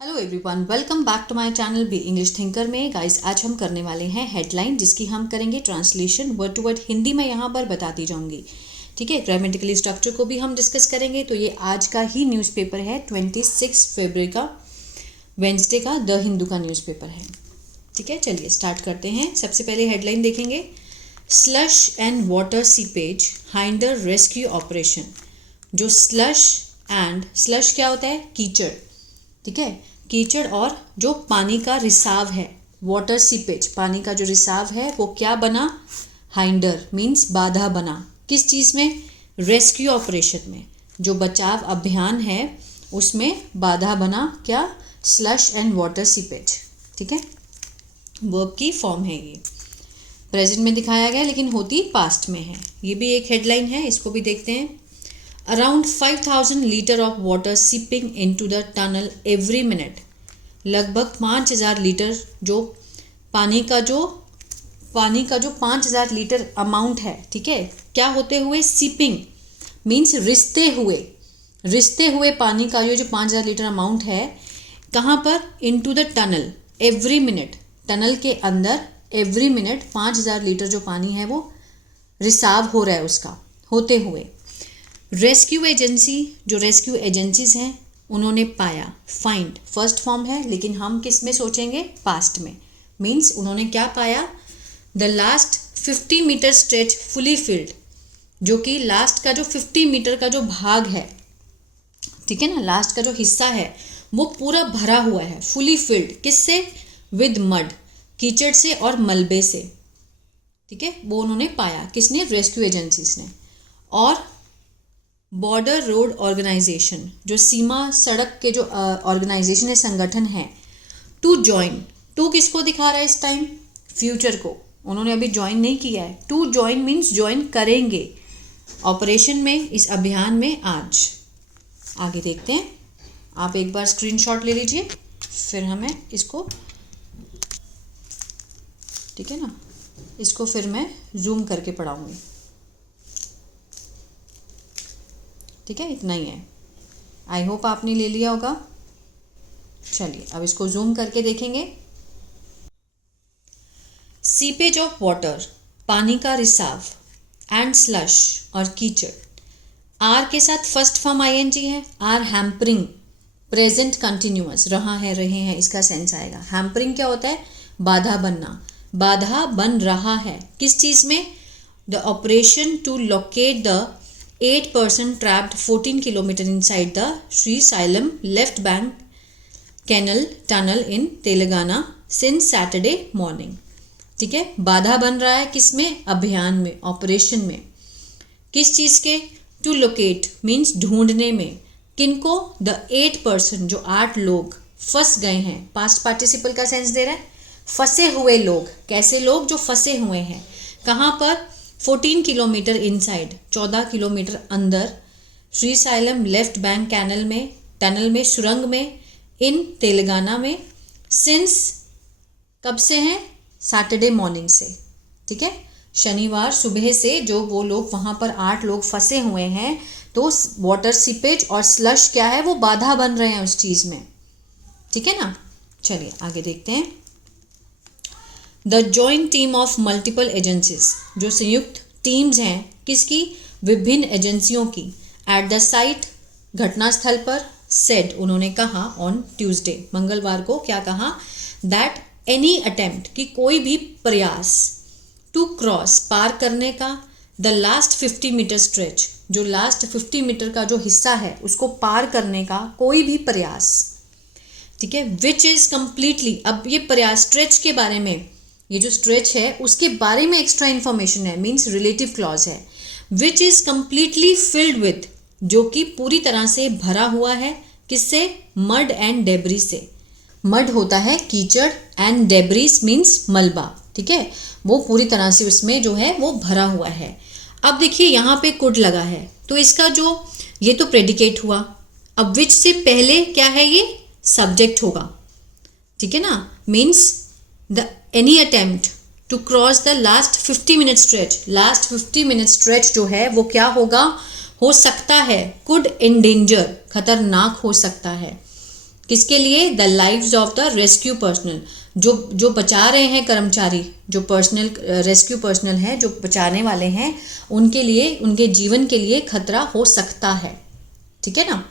Hello everyone, welcome back to my channel Be English Thinker में। Guys, आज हम करने वाले हैं हेडलाइन, जिसकी हम करेंगे translation word to word. Hindi में यहाँ पर बताती जाऊंगी, ठीक है। ग्रामेटिकली स्ट्रक्चर को भी हम डिस्कस करेंगे। तो ये आज का ही न्यूज़पेपर है, 26 फरवरी का, वेंसडे का द हिंदू का न्यूज़पेपर है, ठीक है। चलिए स्टार्ट करते हैं। सबसे पहले हेडलाइन देखेंगे, slush and water seepage hinder rescue operation. जो स्लश क्या होता है? कीचड़, ठीक है। कीचड़ और जो पानी का रिसाव है, वाटर सीपेज, पानी का जो रिसाव है वो क्या बना? हाइंडर मीन्स बाधा बना। किस चीज़ में? रेस्क्यू ऑपरेशन में, जो बचाव अभियान है उसमें बाधा बना। क्या? स्लश एंड वाटर सीपेज, ठीक है। वर्ब की फॉर्म है ये, प्रेजेंट में दिखाया गया लेकिन होती पास्ट में है। ये भी एक हेडलाइन है, इसको भी देखते हैं। Around 5,000 litre of water seeping into the tunnel every minute. लगभग 5,000 लीटर जो पानी का जो 5,000 लीटर अमाउंट है, ठीक है। क्या होते हुए? सीपिंग मीन्स रिसते हुए पानी का जो 5,000 लीटर अमाउंट है, कहाँ पर? Into the tunnel every minute, tunnel के अंदर एवरी मिनट 5,000 लीटर जो पानी है वो रिसाव हो रहा है उसका होते हुए। रेस्क्यू एजेंसी, जो रेस्क्यू एजेंसीज हैं उन्होंने पाया। फाइंड फर्स्ट फॉर्म है, लेकिन हम किस में सोचेंगे? पास्ट में। मीन्स उन्होंने क्या पाया? The last 50 metre stretch fully filled, जो कि लास्ट का जो 50 मीटर का जो भाग है, ठीक है ना, लास्ट का जो हिस्सा है वो पूरा भरा हुआ है, फुली फिल्ड। किससे? विद मड, कीचड़ से और मलबे से, ठीक है। वो उन्होंने पाया। किसने? रेस्क्यू एजेंसीज ने। और बॉर्डर रोड ऑर्गेनाइजेशन, जो सीमा सड़क के जो ऑर्गेनाइजेशन है, संगठन है, टू ज्वाइन। टू किसको दिखा रहा है इस टाइम? फ्यूचर को। उन्होंने अभी ज्वाइन नहीं किया है। टू ज्वाइन मीन्स ज्वाइन करेंगे ऑपरेशन में, इस अभियान में आज। आगे देखते हैं। आप एक बार स्क्रीनशॉट ले लीजिए, फिर हमें इसको, ठीक है ना, इसको फिर मैं जूम करके पढ़ाऊंगी, ठीक है। इतना ही है, आई होप आपने ले लिया होगा। चलिए अब इसको जूम करके देखेंगे। सीपेज ऑफ वाटर, पानी का रिसाव, एंड स्लश और कीचड़। आर के साथ फर्स्ट फॉर्म आईएनजी है। आर हैम्परिंग, प्रेजेंट कंटिन्यूअस, रहा है, रहे हैं, इसका सेंस आएगा। हैम्परिंग क्या होता है? बाधा बनना, बाधा बन रहा है। किस चीज़ में? The operation to locate the 8 person trapped 14 kilometer inside the Sri Salem left bank canal tunnel in Telangana since Saturday morning, ठीक है। बाधा बन रहा है किसमें? अभियान में, ऑपरेशन में। किस चीज़ के? टू लोकेट मीन्स ढूंढने में। किनको? द 8 person, जो 8 लोग फंस गए हैं। पास्ट पार्टिसिपल का सेंस दे रहा है, फंसे हुए लोग। कैसे लोग? जो फंसे हुए हैं। कहाँ पर? 14 किलोमीटर इनसाइड, 14 किलोमीटर अंदर, Srisailam left bank canal में, टनल में, सुरंग में, इन तेलंगाना में। सिंस कब से हैं? सैटरडे मॉर्निंग से, ठीक है। शनिवार सुबह से जो वो लोग वहाँ पर 8 लोग फंसे हुए हैं, तो वाटर सीपेज और स्लश क्या है? वो बाधा बन रहे हैं उस चीज़ में, ठीक है ना। चलिए आगे देखते हैं। The joint team of multiple agencies, जो संयुक्त टीम्स हैं किसकी? विभिन्न एजेंसियों की। एट द साइट, घटनास्थल पर, सेड, उन्होंने कहा, ऑन ट्यूसडे, मंगलवार को, क्या कहा? दैट एनी अटेम्प्ट, कि कोई भी प्रयास, टू क्रॉस, पार करने का, द लास्ट 50 मीटर स्ट्रेच, जो लास्ट 50 मीटर का जो हिस्सा है उसको पार करने का कोई भी प्रयास, ठीक है। विच इज़ कम्प्लीटली, अब ये प्रयास स्ट्रेच के बारे में, ये जो स्ट्रेच है उसके बारे में एक्स्ट्रा इन्फॉर्मेशन है, मीन्स रिलेटिव क्लॉज है। Which is completely filled with, जो कि पूरी तरह से भरा हुआ है। किससे? मड एंड डेब्री से। मड होता है कीचड़, एंड डेब्रीज मीन्स मलबा, ठीक है। वो पूरी तरह से उसमें जो है वो भरा हुआ है। अब देखिए यहाँ पे कुड लगा है, तो इसका जो, ये तो प्रेडिकेट हुआ। अब विच से पहले क्या है? ये सब्जेक्ट होगा, ठीक है ना। Means the any attempt to cross the last 50 minute stretch, last 50 minute stretch जो है वो क्या होगा? हो सकता है, कुड एंडेंजर, खतरनाक हो सकता है। किसके लिए? The lives of the rescue personal, जो बचा रहे हैं कर्मचारी, जो पर्सनल रेस्क्यू पर्सनल हैं, जो बचाने वाले हैं, उनके लिए, उनके जीवन के लिए खतरा हो सकता है। ठीक है ना,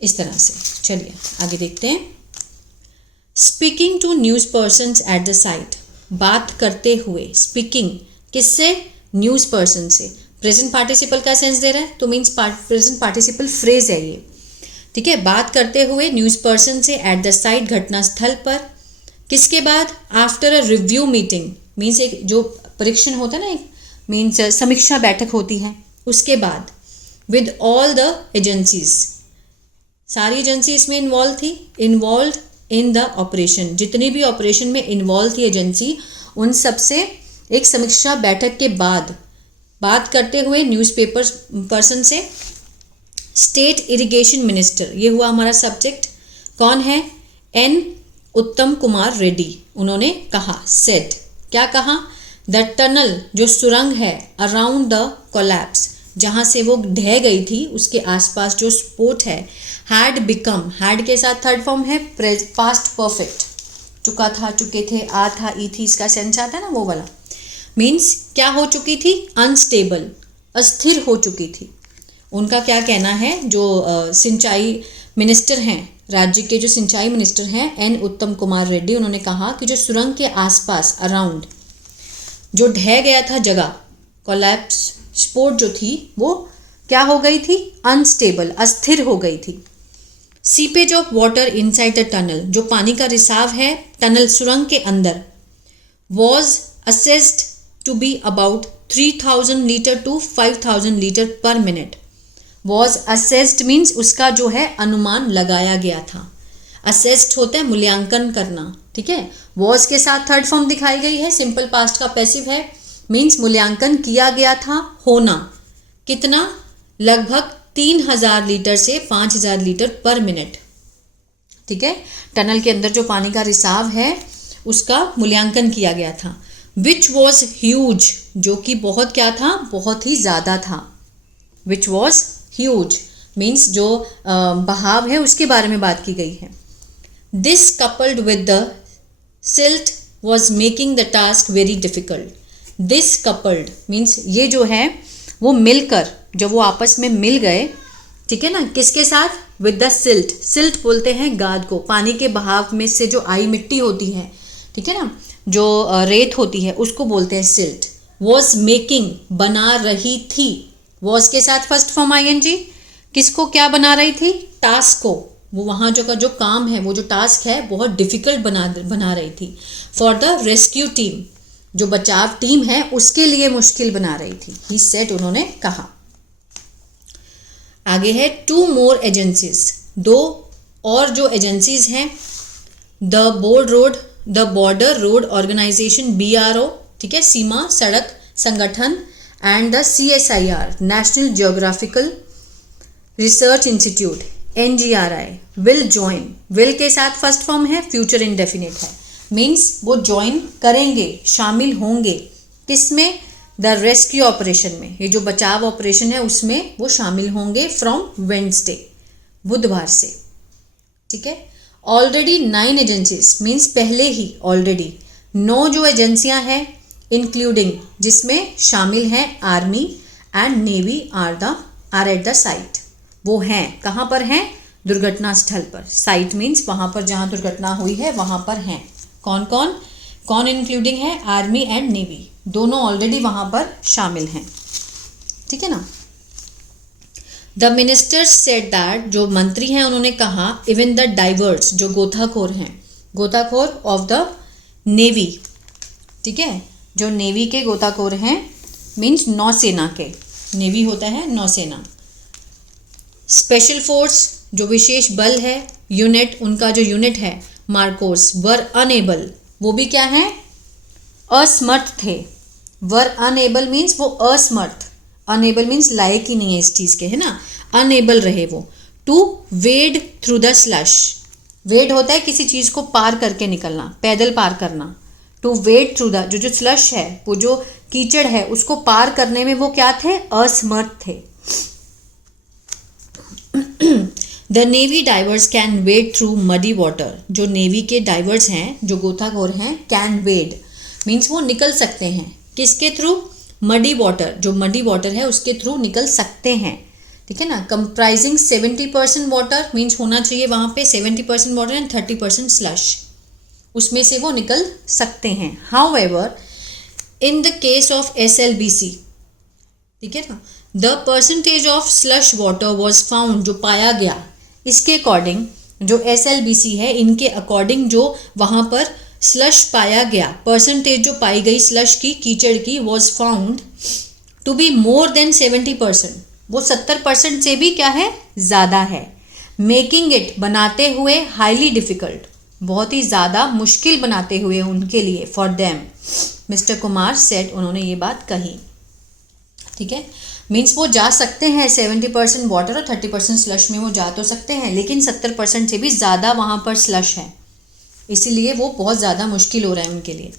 इस तरह से। चलिए आगे देखते हैं। Speaking to news persons at the site, बात करते हुए, स्पीकिंग किससे? न्यूज़ पर्सन से। प्रेजेंट पार्टिसिपल का सेंस दे रहा है तो मीन्स प्रेजेंट पार्टिसिपल फ्रेज है ये। ठीक है, बात करते हुए न्यूज़ पर्सन से एट द साइट, घटनास्थल पर। किसके बाद? After a review meeting, means एक जो परीक्षण होता है ना, एक मीन्स समीक्षा बैठक होती है, उसके बाद। विद ऑल द एजेंसीज, सारी एजेंसी इसमें इन्वॉल्व इन द ऑपरेशन, जितनी भी ऑपरेशन में इन्वॉल्व थी एजेंसी, उन सब से एक समीक्षा बैठक के बाद बात करते हुए न्यूज़पेपर पर्सन से। स्टेट इरिगेशन मिनिस्टर, ये हुआ हमारा सब्जेक्ट। कौन है? एन उत्तम कुमार रेड्डी, उन्होंने कहा, सेड, क्या कहा? द टनल, जो सुरंग है, अराउंड द कोलैप्स, जहाँ से वो ढह गई थी, उसके आसपास जो स्पोर्ट है, हैड बिकम, हैड के साथ थर्ड फॉर्म है पास्ट परफेक्ट, चुका था, चुके थे, आ था, ई थी, इसका सेंस आता है ना वो वाला। मीन्स क्या हो चुकी थी? अनस्टेबल, अस्थिर हो चुकी थी। उनका क्या कहना है? जो सिंचाई मिनिस्टर हैं, राज्य के जो सिंचाई मिनिस्टर हैं, एन उत्तम कुमार रेड्डी, उन्होंने कहा कि जो सुरंग के आसपास, अराउंड, जो ढह गया था जगह, कोलैप्स स्पोर्ट जो थी, वो क्या हो गई थी? अनस्टेबल, अस्थिर हो गई थी। Seepage of water inside the tunnel, जो पानी का रिसाव है टनल सुरंग के अंदर, was assessed to be about 3000 litre to 5000 litre per minute. Was assessed means उसका जो है अनुमान लगाया गया था। असेस्ड होता है मूल्यांकन करना। ठीक है, वॉज के साथ थर्ड फॉर्म दिखाई गई है, सिंपल पास्ट का पैसिव है, मीन्स मूल्यांकन किया गया था, होना। कितना? लगभग 3000 लीटर से 5000 लीटर पर मिनट। ठीक है, टनल के अंदर जो पानी का रिसाव है उसका मूल्यांकन किया गया था। विच वॉज ह्यूज, जो कि बहुत क्या था? बहुत ही ज़्यादा था। विच वॉज ह्यूज मीन्स जो बहाव है उसके बारे में बात की गई है। This coupled with the silt was making the task very difficult. This coupled means ये जो है वो मिलकर, जब वो आपस में मिल गए, ठीक है ना, किसके साथ? With the silt. सिल्ट बोलते हैं गाद को, पानी के बहाव में से जो आई मिट्टी होती है, ठीक है ना, जो रेत होती है, उसको बोलते हैं सिल्ट। वॉज मेकिंग, बना रही थी, वॉज के साथ फर्स्ट फॉर्म आईएनजी, किसको क्या बना रही थी? टास्क को, वो वहाँ जो काम है, वो जो टास्क है बहुत डिफिकल्ट बना रही थी। फॉर द रेस्क्यू टीम, जो बचाव टीम है उसके लिए मुश्किल बना रही थी। ही सेड, उन्होंने कहा। आगे है 2 more एजेंसीज, 2 और जो एजेंसीज हैं, the Border Road Organisation BRO, ठीक है, सीमा सड़क संगठन, and the CSIR National Geographical Research Institute NGRI will join. Will के साथ फर्स्ट फॉर्म है, फ्यूचर इंडेफिनिट है, मीन्स वो ज्वाइन करेंगे, शामिल होंगे, किसमें? द रेस्क्यू ऑपरेशन में। ये जो बचाव ऑपरेशन है उसमें वो शामिल होंगे फ्रॉम वेडनेसडे, बुधवार से। ठीक है, ऑलरेडी 9 एजेंसीज मीन्स पहले ही ऑलरेडी 9 जो एजेंसियां हैं, इंक्लूडिंग, जिसमें शामिल हैं army and navy are at the site. वो हैं कहाँ पर हैं? दुर्घटना स्थल पर। साइट मीन्स वहाँ पर जहाँ दुर्घटना हुई है वहाँ पर हैं। कौन कौन इंक्लूडिंग है? आर्मी एंड नेवी, दोनों ऑलरेडी वहाँ पर शामिल हैं। ठीक है ना। द मिनिस्टर सेड दैट, जो मंत्री हैं उन्होंने कहा, इवन द डाइवर्स, जो गोताखोर हैं, गोताखोर ऑफ द नेवी, ठीक है, जो नेवी के गोताखोर हैं मीन्स नौसेना के, नेवी होता है नौसेना। स्पेशल फोर्स, जो विशेष बल है, यूनिट, उनका जो यूनिट है मार्कोस, वर अनेबल, वो भी क्या है? असमर्थ थे। वर अनेबल मीन्स वो असमर्थ, अनेबल मीन्स लायक ही नहीं है इस चीज़ के, है ना, अनेबल रहे वो। To wade through the slush, wade होता है किसी चीज़ को पार करके निकलना, पैदल पार करना। टू वेड थ्रू द, जो स्लश है, वो जो कीचड़ है, उसको पार करने में वो क्या थे? असमर्थ थे। The navy divers can wade through muddy water, जो नेवी के डाइवर्स हैं, जो गोताखोर हैं, कैन वेड मीन्स वो निकल सकते हैं, किसके थ्रू? मडी वाटर, जो मडी वाटर है उसके थ्रू निकल सकते हैं, ठीक है ना। कंप्राइजिंग 70% वाटर मीन्स होना चाहिए वहाँ पे 70% वाटर एंड 30% स्लश, उसमें से वो निकल सकते हैं। However in the case of SLBC, ठीक है ना, the percentage of slush water was found, जो पाया गया, इसके अकॉर्डिंग जो SLBC है इनके अकॉर्डिंग जो वहाँ पर स्लश पाया गया, परसेंटेज जो पाई गई स्लश की, कीचड़ की, was found to be more than 70%, वो 70% से भी क्या है? ज़्यादा है। मेकिंग इट, बनाते हुए, हाईली डिफ़िकल्ट, बहुत ही ज़्यादा मुश्किल बनाते हुए उनके लिए, for them, mister Kumar said, उन्होंने ये बात कही, ठीक है। मीन्स वो जा सकते हैं 70% वाटर और 30% स्लश में वो जा तो सकते हैं, लेकिन 70% से भी ज़्यादा वहाँ पर स्लश है, इसीलिए वो बहुत ज़्यादा मुश्किल हो रहा है उनके लिए।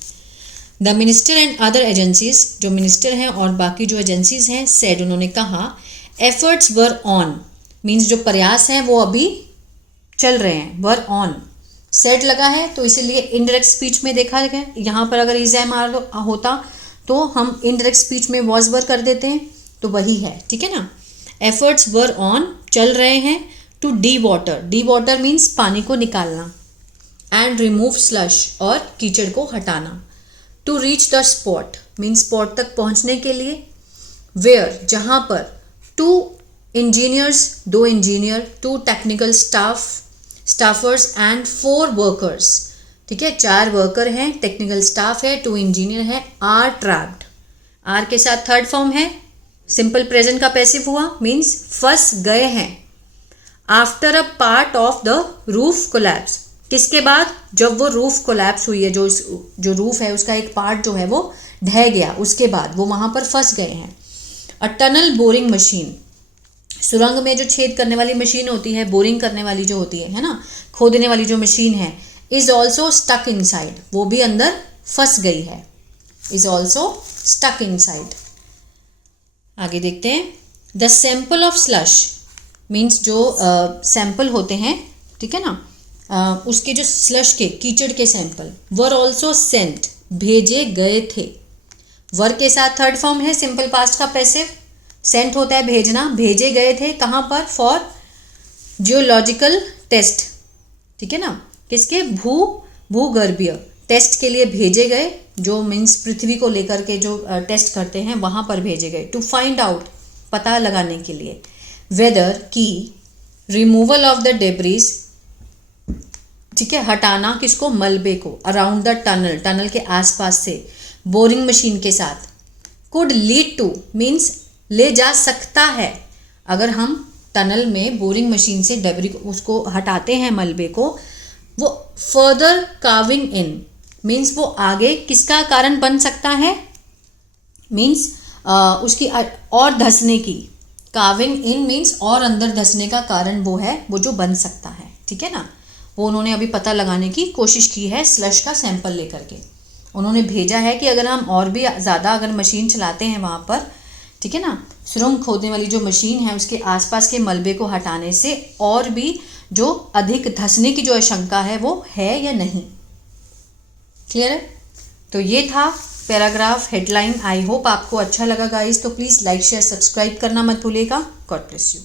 The minister and other agencies, जो मिनिस्टर हैं और बाकी जो एजेंसीज हैं, सेड, उन्होंने कहा, एफर्ट्स वर ऑन मीन्स जो प्रयास हैं वो अभी चल रहे हैं, वर ऑन, सेड लगा है तो इसीलिए इनडायरेक्ट स्पीच में देखा गया। यहाँ पर अगर इज एम आर होता तो हम इनडायरेक्ट स्पीच में वॉज वर कर देते हैं, तो वही है, ठीक है ना। एफर्ट्स वर ऑन, चल रहे हैं, टू डी वाटर, डी वाटर मीन्स पानी को निकालना, एंड रिमूव स्लश, और कीचड़ को हटाना, to reach the spot means spot तक पहुँचने के लिए, वेयर, जहाँ पर, two engineers, 2 engineer, 2 technical staffers and 4 workers, ठीक है, 4 वर्कर हैं, टेक्निकल स्टाफ है, 2 इंजीनियर है, आर ट्रैप्ड, आर के साथ थर्ड फॉर्म है, सिंपल प्रेजेंट का पैसिव हुआ, मीन्स फंस गए हैं, after a part of the roof collapse, किसके बाद? जब वो रूफ कोलैप्स हुई है, जो रूफ है उसका एक पार्ट जो है वो ढह गया, उसके बाद वो वहाँ पर फंस गए हैं। अ टनल बोरिंग मशीन, सुरंग में जो छेद करने वाली मशीन होती है, बोरिंग करने वाली जो होती है ना, खोदने वाली जो मशीन है, इज ऑल्सो स्टक इनसाइड, वो भी अंदर फंस गई है, इज ऑल्सो स्टक इनसाइड। आगे देखते हैं, the sample of slush means जो सैंपल होते हैं, ठीक है ना, उसके जो स्लश के, कीचड़ के सैंपल, वर ऑल्सो सेंट, भेजे गए थे, वर के साथ थर्ड फॉर्म है, सिंपल पास्ट का पैसिव, सेंट होता है भेजना, भेजे गए थे, कहाँ पर? फॉर जियोलॉजिकल टेस्ट, ठीक है ना, किसके? भूगर्भीय टेस्ट के लिए भेजे गए, जो मीन्स पृथ्वी को लेकर के जो टेस्ट करते हैं वहाँ पर भेजे गए, टू फाइंड आउट, पता लगाने के लिए, वेदर की, रिमूवल ऑफ द डेब्रीज, ठीक है, हटाना किसको? मलबे को, अराउंड द टनल, टनल के आसपास से, बोरिंग मशीन के साथ, कुड लीड टू मीन्स ले जा सकता है, अगर हम टनल में बोरिंग मशीन से डेब्री को, उसको हटाते हैं मलबे को, वो फर्दर कार्विंग इन मीन्स वो आगे किसका कारण बन सकता है? मीन्स उसकी और धंसने की, कार्विंग इन मीन्स और अंदर धंसने का कारण वो है, वो जो बन सकता है, ठीक है ना। वो उन्होंने अभी पता लगाने की कोशिश की है स्लश का सैंपल लेकर के, उन्होंने भेजा है कि अगर हम और भी ज़्यादा अगर मशीन चलाते हैं वहाँ पर, ठीक है ना, सुरंग खोदने वाली जो मशीन है उसके आसपास के मलबे को हटाने से और भी जो अधिक धंसने की जो आशंका है वो है या नहीं। क्लियर है? तो ये था पैराग्राफ हेडलाइन। आई होप आपको अच्छा लगा गाइस, तो प्लीज़ लाइक शेयर सब्सक्राइब करना मत भूलिएगा। God bless you.